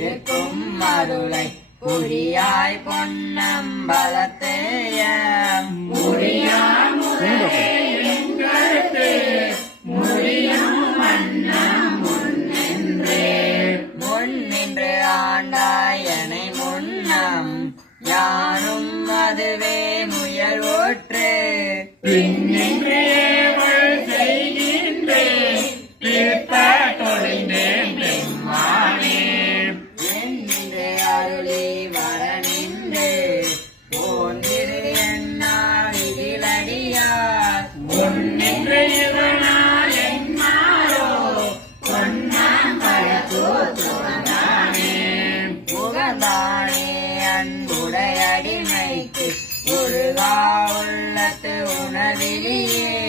இருக்கும் அருளை புரியாய் பொன்னம்பலத்தேய முன்னின்று ஆண்டாயனை முன்னம் யானும் அதுவே முயல்வோற்று பின்னின்றே செய்கின்றேன் என்று அருளி வரனின்று போன்றிரு என்னால் இதிலடியார் முன்னின்று இவனால் என்மாரோ புகழ்ந்தானே அன்புடையடிமைக்கு உருகா உள்ளத்து உணர்விலியே